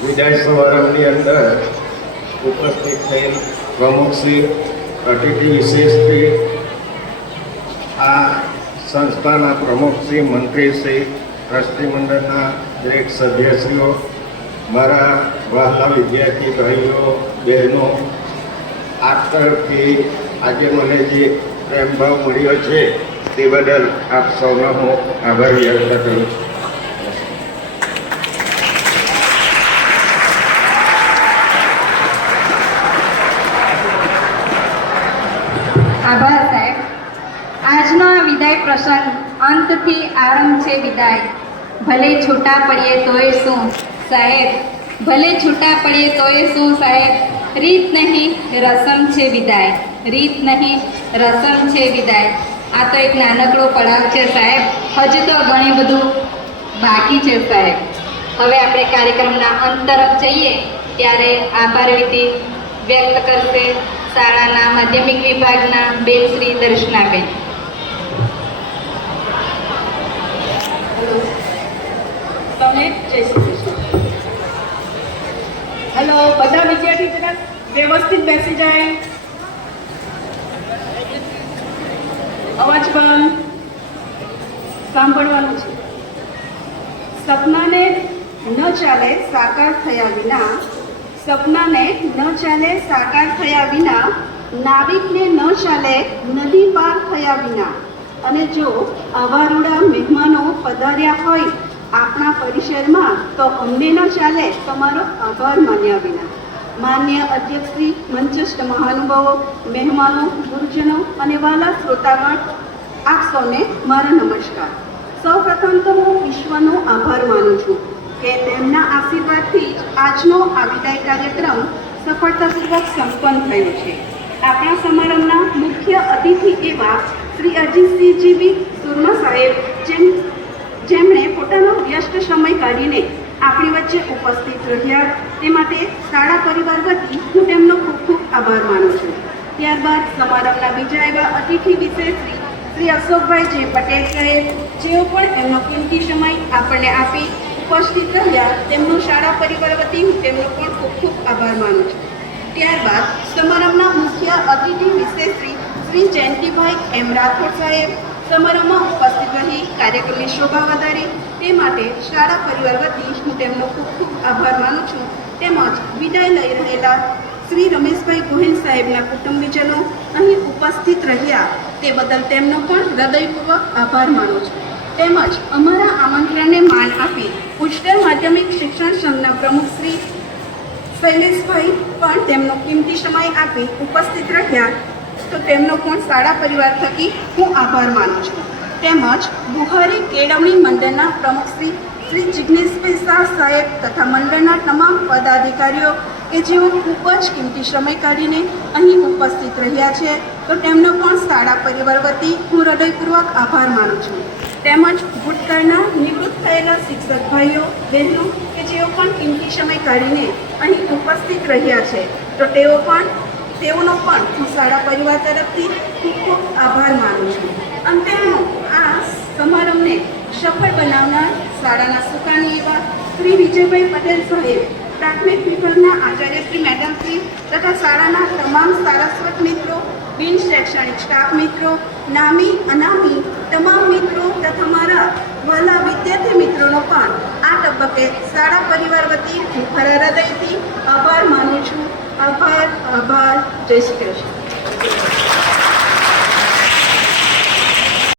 વિદાય સમારંભની અંદર ઉપસ્થિત થયેલ પ્રમુખશ્રી અતિથિ વિશેષશ્રી આ સંસ્થાના પ્રમુખશ્રી મંત્રીશ્રી ટ્રસ્ટી મંડળના દરેક સભ્યશ્રીઓ, મારા વહાલા વિદ્યાર્થી ભાઈઓ, બહેનો, આપ તરફથી આજે મને જે પ્રેમભાવ મળ્યો છે તે બદલ આપ સૌનો હું આભાર વ્યક્ત કરું છું આભાર સાહેબ આજનો આ વિદાય પ્રસંગ અંતથી આરંભ છે વિદાય. ભલે છૂટા પડીએ તોય શું, સાહેબ? ભલે છૂટા પડીએ તોય શું, સાહેબ? રીત નહીં, રસમ છે વિદાય. રીત નહીં, રસમ છે વિદાય. આ તો એક નાનકડો પડાવ છે, સાહેબ. હજુ તો ઘણી બધું બાકી છે, સાહેબ. હવે આપણે કાર્યક્રમના અંત તરફ જઈએ, ત્યારે આભાર વિધિ વ્યક્ત કરશે શાળાના માધ્યમિક વિભાગના બેન શ્રી દર્શનાબેન. તમને જય શ્રી કૃષ્ણ. હેલો બધા વિદ્યાર્થી જરા વ્યવસ્થિત બેસી જાય. અવાજ બંધ. સાંભળવાનું છે. સપનાને ન ચાલે સાકાર થયા વિના, સપનાને ન ચાલે સાકાર થયા વિના, નાવિકને ન ચાલે નદી પાર થયા વિના. અને જો અવારુડા મહેમાનો પધાર્યા હોય આપણા પરિસરમાં તો અમને ન ચાલે તમારો આભાર માન્યા વિના. માન્ય અધ્યક્ષશ્રી, મંચસ્થ મહાનુભાવો, મહેમાનો, ગુરુજનો અને વાલા શ્રોતાગણ, આપ સૌને મારા નમસ્કાર. સૌપ્રથમ તો હું વિશ્વનો આભાર માનું છું કે તેમના આશીર્વાદથી આજનો આ વિદાય કાર્યક્રમ સફળતાપૂર્વક સંપન્ન થયો છે. આપણા સમારંભના મુખ્ય અતિથિ એવા શ્રી અજીતસિંહજી સુરમા સાહેબ, જેમ જેમણે પોતાનો વ્યસ્ત સમય કાઢીને આપણી વચ્ચે ઉપસ્થિત રહ્યા. તે માટે શાળા પરિવાર વતી હું તેમનો ખૂબ ખૂબ આભાર માનું છું. ત્યારબાદ સમારંભના બીજા એવા અતિથિ વિશેષ શ્રી શ્રી અશોકભાઈ જે પટેલ સાહેબ જેઓ પણ એમનો કિંમતી સમય આપણને આપી ઉપસ્થિત રહ્યા, તેમનો શાળા પરિવાર વતી હું તેમનો પણ ખૂબ ખૂબ આભાર માનું છું. ત્યારબાદ સમારંભના મુખ્ય અતિથિ વિશેષ શ્રી શ્રી જયંતિભાઈ એમ રાઠોડ સાહેબ સમારંભમાં ઉપસ્થિત રહી. કાર્યક્રમની શોભા વધારી તે માટે શાળા પરિવાર વતી હું તેમનો ખૂબ ખૂબ આભાર માનું છું. તેમજ વિદાય લઈ રહેલા શ્રી રમેશભાઈ ગોહિલ સાહેબના કુટુંબીજનો અહીં ઉપસ્થિત રહ્યા તે બદલ તેમનો પણ હૃદયપૂર્વક આભાર માનું છું. તેમજ અમારા આમંત્રણને માન આપી ઉચ્ચતર માધ્યમિક શિક્ષણ સંઘના પ્રમુખ શ્રી શૈલેષભાઈ પણ તેમનો કિંમતી સમય આપી ઉપસ્થિત રહ્યા. તો તેમનો પણ શાળા પરિવાર થકી હું આભાર માનું છું. તેમજ બુહારી કેળવણી મંડળના પ્રમુખ શ્રી શ્રી જિજ્ઞેશભાઈ શાહ સાહેબ તથા મંડળના તમામ પદાધિકારીઓ કે જેઓ ખૂબ જ કિંમતી સમય કાઢીને અહીં ઉપસ્થિત રહ્યા છે, તો તેમનો પણ શાળા પરિવાર વતી હું હૃદયપૂર્વક આભાર માનું છું. તેમજ ભૂતકાળના નિવૃત્ત થયેલા શિક્ષક ભાઈઓ, બહેનો કે જેઓ પણ કિંમતી સમય કાઢીને અહીં ઉપસ્થિત રહ્યા છે, તો તેઓ પણ, તેઓનો પણ હું શાળા પરિવાર તરફથી ખૂબ ખૂબ આભાર માનું છું અંતે હું આ સમારંભને સફળ બનાવનાર શાળાના સુકાની એવા શ્રી વિજયભાઈ પટેલ સાહેબ, પ્રાથમિક વિભાગના આચાર્ય શ્રી મેડમ શ્રી તથા શાળાના તમામ સારસ્વત મિત્રો, બિન શૈક્ષણિક સ્ટાફ મિત્રો, નામી, અનામી તમામ મિત્રો તથા મારા વહાલા વિદ્યાર્થી મિત્રોનો પણ આ તબક્કે શાળા પરિવાર વતી હું ખરા હૃદયથી આભાર માનું છું. આભાર આભાર. જય શ્રી કૃષ્ણ.